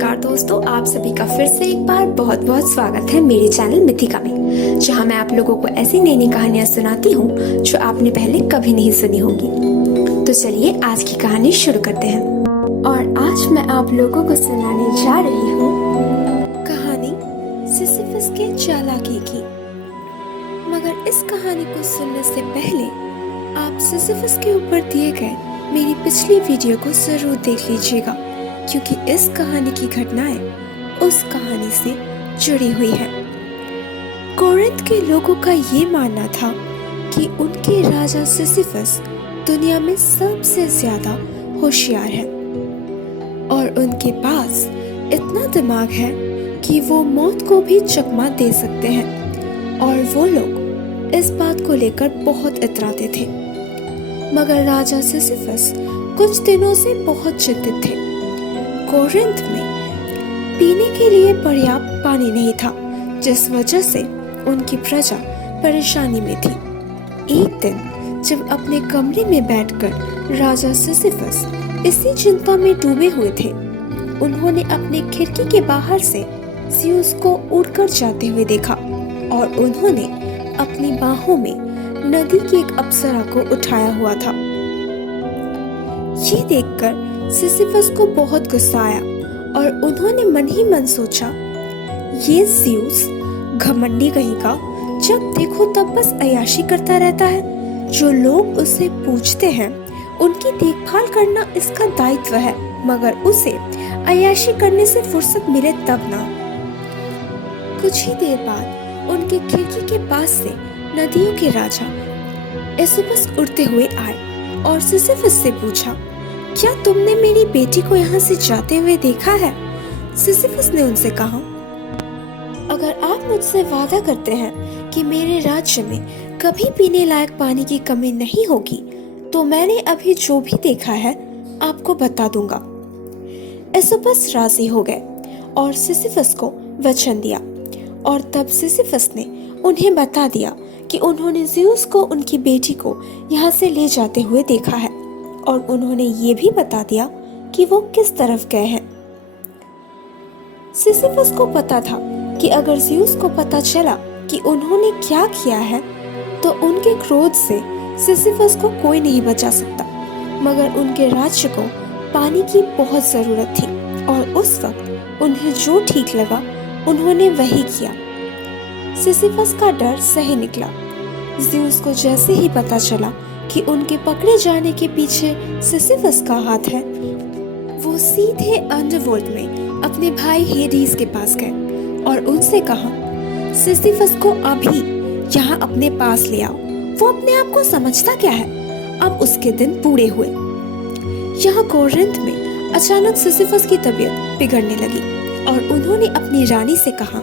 नमस्कार दोस्तों, आप सभी का फिर से एक बार बहुत बहुत स्वागत है मेरे चैनल मिथिका में, जहां मैं आप लोगों को ऐसी नई नई कहानियां सुनाती हूं जो आपने पहले कभी नहीं सुनी होंगी। तो चलिए आज की कहानी शुरू करते हैं। और आज मैं आप लोगों को सुनाने जा रही हूँ कहानी सिसिफस के चालाकी की। मगर इस कहानी को सुनने से पहले आप सिसिफस के ऊपर दिए गए मेरी पिछली वीडियो को जरूर देख लीजिएगा, क्योंकि इस कहानी की घटनाएं उस कहानी से जुड़ी हुई है। कोरिंथ के लोगों का ये मानना था कि उनके राजा सिसिफस दुनिया में सबसे ज्यादा होशियार है और उनके पास इतना दिमाग है कि वो मौत को भी चकमा दे सकते हैं, और वो लोग इस बात को लेकर बहुत इतराते थे। मगर राजा सिसिफस कुछ दिनों से बहुत चिंतित थे। कोरिंथ में पीने के लिए पर्याप्त पानी नहीं था, जिस वजह से उनकी प्रजा परेशानी में थी। एक दिन जब अपने कमरे में बैठकर राजा सिसिफस इसी चिंता में डूबे हुए थे, उन्होंने अपने खिड़की के बाहर से ज़्यूस को उड़कर जाते हुए देखा और उन्होंने अपनी बाहों में नदी की एक अप्सरा को उठाया हुआ था। ये देखकर सिसिफस को बहुत गुस्सा आया और उन्होंने मन ही मन सोचा, ये ज़्यूस घमंडी कहीं का, जब देखो तब बस अय्याशी करता रहता है। जो लोग उससे पूछते हैं उनकी देखभाल करना इसका दायित्व है, मगर उसे अय्याशी करने से फुर्सत मिले तब ना। कुछ ही देर बाद उनके खिड़की के पास से नदियों के राजा एसोपस उड़ते हुए आए और सिसिफस से पूछा, क्या तुमने मेरी बेटी को यहाँ से जाते हुए देखा है? सिसिफस ने उनसे कहा, अगर आप मुझसे वादा करते हैं कि मेरे राज्य में कभी पीने लायक पानी की कमी नहीं होगी, तो मैंने अभी जो भी देखा है आपको बता दूंगा। एसोपस राजी हो गए और सिसिफस को वचन दिया, और तब सिसिफस ने उन्हें बता दिया कि उन्होंने ज़्यूस को उनकी बेटी को यहाँ से ले जाते हुए देखा है, और उन्होंने ये भी बता दिया कि वो किस तरफ गए हैं। सिसिफस को पता था कि अगर ज़्यूस को पता चला कि उन्होंने क्या किया है, तो उनके क्रोध से सिसिफस को कोई नहीं बचा सकता। मगर उनके राज्य को पानी की बहुत जरूरत थी, और उस वक्त उन्हें जो ठीक लगा उन्होंने वही किया। सिसिफस का डर सही निकला। ज़्यूस को जैसे ही पता चला कि उनके पकड़े जाने के पीछे सिसिफस का हाथ है, वो सीधे अंडरवर्ल्ड में अपने भाई हेडीस के पास गए और उनसे कहा, सिसिफस को अभी यहाँ अपने पास ले आओ। वो अपने आप को समझता क्या है? अब उसके दिन पूरे हुए। यहाँ कोरिंथ में अचानक सिसिफस की तबीयत बिगड़ने लगी और उन्होंने अपनी रानी से कहा,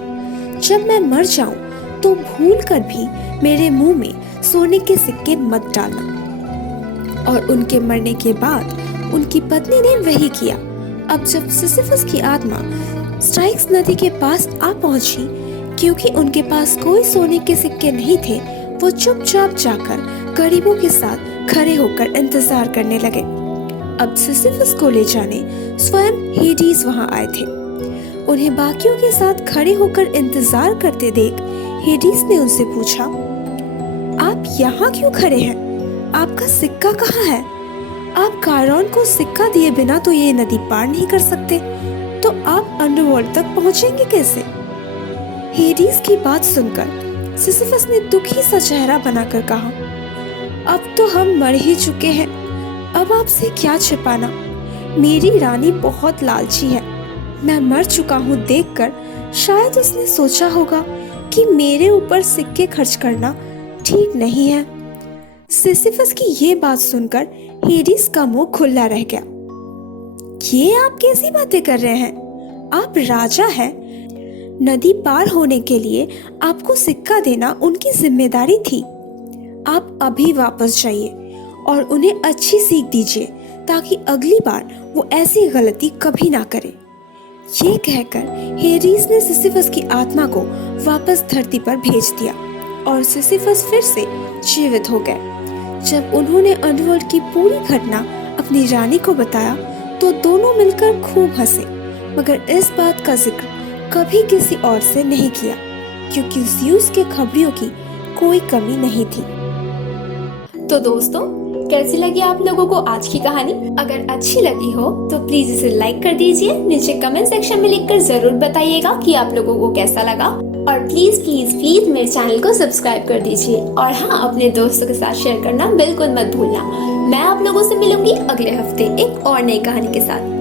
जब मैं मर जाऊं तो भूल कर भी मेरे मुंह में सोने के सिक्के मत डालना। और उनके मरने के बाद उनकी पत्नी ने वही किया। अब जब सिसिफस की आत्मा स्टाइक्स नदी के पास आ पहुंची, क्योंकि उनके पास कोई सोने के सिक्के नहीं थे, वो चुपचाप जाकर गरीबों के साथ खड़े होकर इंतजार करने लगे। अब सिसिफस को ले जाने स्वयं हेडीस वहां आए थे। उन्हें बाकियों के साथ खड़े होकर इंतजार करते देख हेडीस ने उनसे पूछा, आप यहाँ क्यों खड़े हैं? आपका सिक्का कहाँ है? आप कायरोन को सिक्का दिए बिना तो ये नदी पार नहीं कर सकते, तो आप अंडरवर्ल्ड तक पहुँचेंगे कैसे? हेडीस की बात सुनकर सिसिफस ने दुखी सा चेहरा बनाकर कहा, अब तो हम मर ही चुके हैं, अब आपसे क्या छिपाना। मेरी रानी बहुत लालची है। मैं मर चुका हूँ देखकर शायद उसने सोचा होगा कि मेरे ऊपर सिक्के खर्च करना ठीक नहीं है। सिसिफस की ये बात सुनकर हेडीस का मुंह खुला रह गया। ये आप कैसी बातें कर रहे हैं? आप राजा हैं। नदी पार होने के लिए आपको सिक्का देना उनकी जिम्मेदारी थी। आप अभी वापस जाइए और उन्हें अच्छी सीख दीजिए, ताकि अगली बार वो ऐसी गलती कभी ना करे। ये कहकर हेडीस ने सिसिफस की आत्मा को वापस धरती पर भेज दिया और सिसिफस फिर से जीवित हो गए। जब उन्होंने अंडरवर्ल्ड की पूरी घटना अपनी रानी को बताया, तो दोनों मिलकर खूब हंसे मगर इस बात का जिक्र कभी किसी और से नहीं किया, क्योंकि ज़्यूस के खबरियों की कोई कमी नहीं थी। तो दोस्तों, कैसी लगी आप लोगों को आज की कहानी? अगर अच्छी लगी हो तो प्लीज इसे लाइक कर दीजिए। नीचे कमेंट सेक्शन में लिखकर जरूर बताइएगा कि आप लोगों को कैसा लगा। और प्लीज प्लीज प्लीज मेरे चैनल को सब्सक्राइब कर दीजिए। और हाँ, अपने दोस्तों के साथ शेयर करना बिल्कुल मत भूलना। मैं आप लोगों से मिलूंगी अगले हफ्ते एक और नई कहानी के साथ।